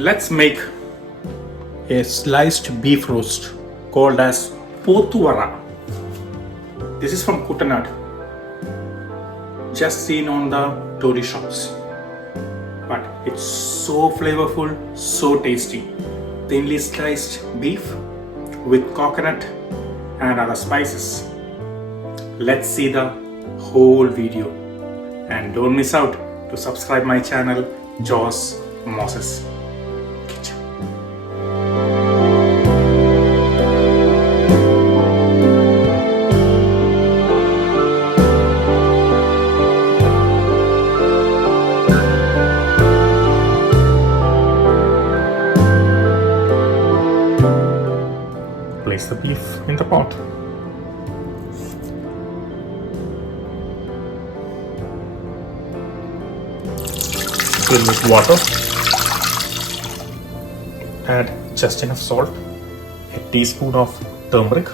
Let's make a sliced beef roast called as Vara. This is from Kuttanadan, just seen on the toddy shops, but it's so flavorful, so tasty. Thinly sliced beef with coconut and other spices. Let's see the whole video, and don't miss out to subscribe my channel Jaws Moses Kitchen. Place the beef in the pot. Fill with water. Add just enough salt, a teaspoon of turmeric,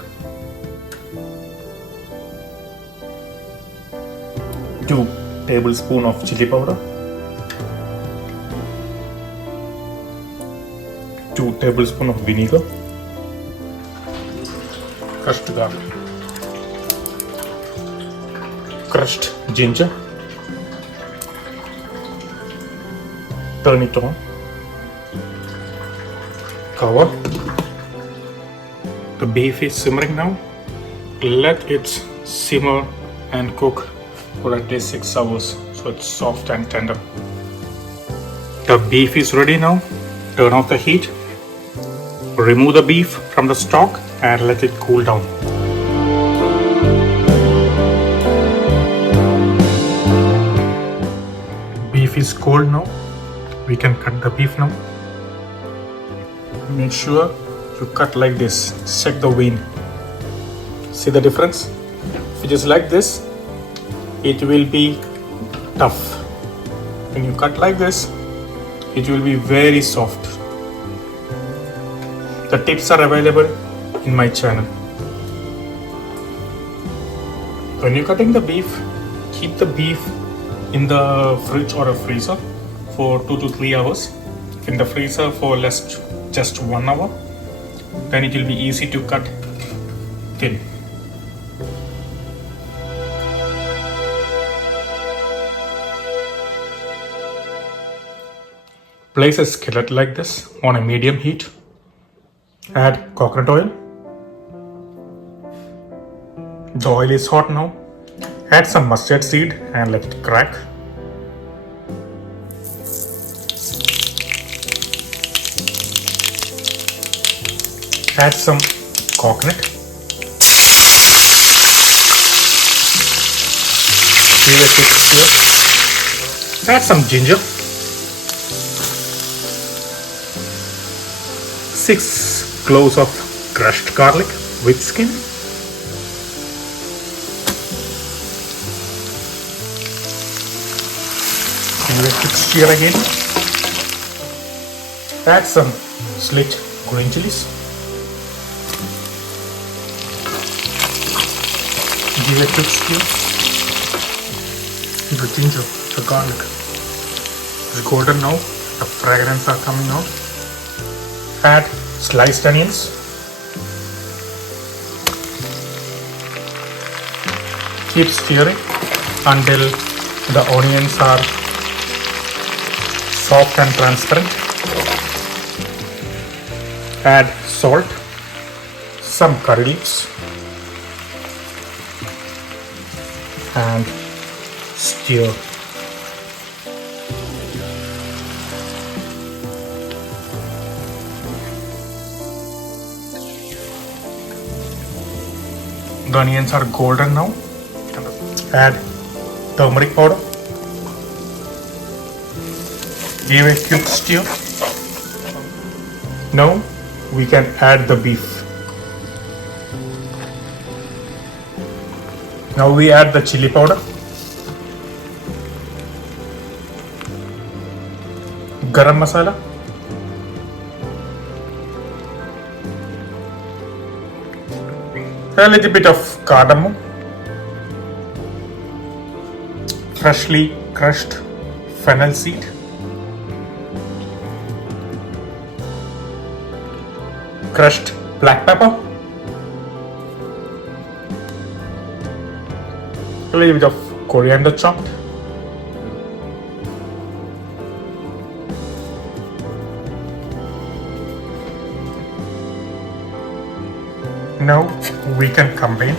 2 tablespoons of chili powder, 2 tablespoons of vinegar, crushed garlic, crushed ginger. Turn it on. Cover. The beef is simmering now. Let it simmer and cook for at least 6 hours so it's soft and tender. The beef is ready now. Turn off the heat. Remove the beef from the stock and let it cool down. Beef is cold now. We can cut the beef now. Make sure you cut like this. Check the vein. See the difference? If it is like this, it will be tough. When you cut like this, it will be very soft. The tips are available in my channel. When you're cutting the beef, keep the beef in the fridge or a freezer for 2 to 3 hours. In the freezer for just 1 hour. Then it will be easy to cut thin. Place a skillet like this on a medium heat. Add coconut oil. The oil is hot now. Add some mustard seed and let it crack. Add some coconut. Give it a quick stir. Add some ginger. 6 cloves of crushed garlic with skin. Give it a quick stir again. Add some sliced green chilies. Give a quick stir. The ginger, the garlic is golden now. The fragrance are coming out. Add sliced onions. Keep stirring until the onions are soft and transparent. Add salt, some curry leaves, and stir. The onions are golden now. Add turmeric powder. Give a quick stir. Now we can add the beef. Now we add the chili powder, garam masala, a little bit of cardamom, freshly crushed fennel seed, crushed black pepper, a little bit of coriander chopped, now we can combine,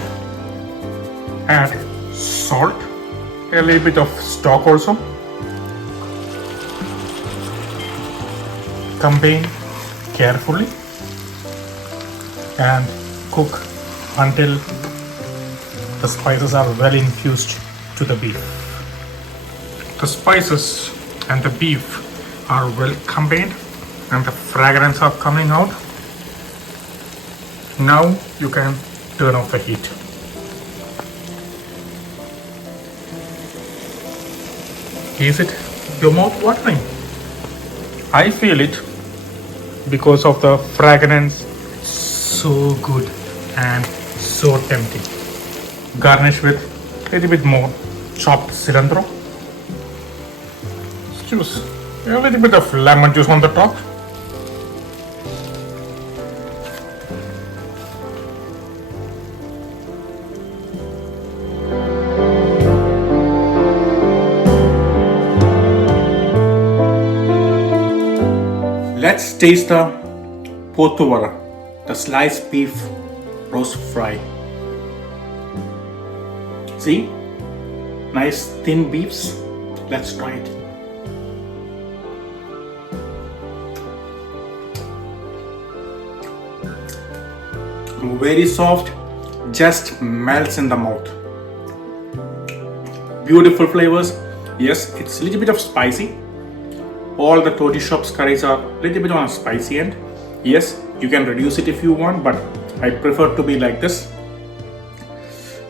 add salt, a little bit of stock also, combine carefully and cook until the spices are well infused to the beef. The spices and the beef are well combined and the fragrance are coming out. Now you can turn off the heat. Is it your mouth watering? I feel it because of the fragrance. So good and so tempting. Garnish with a little bit more chopped cilantro. Juice. A little bit of lemon juice on the top. Let's taste the Vara, the sliced beef roast fry. See? Nice thin beefs. Let's try it. Very soft, just melts in the mouth. Beautiful flavors. Yes, it's a little bit of spicy. All the toddy shops curries are a little bit on a spicy end. Yes, you can reduce it if you want, but I prefer to be like this.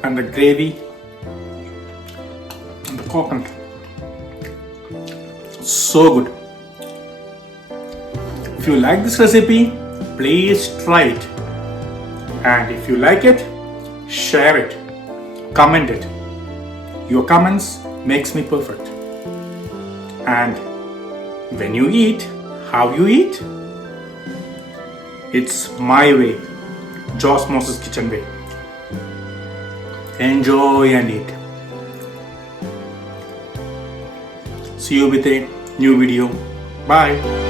And the gravy and the coconut, so good. If you like this recipe, please try it. And if you like it, share it, comment it. Your comments makes me perfect. And when you eat, how you eat? It's my way, Josh Moses Kitchen way. Enjoy and eat. See you with a new video. Bye.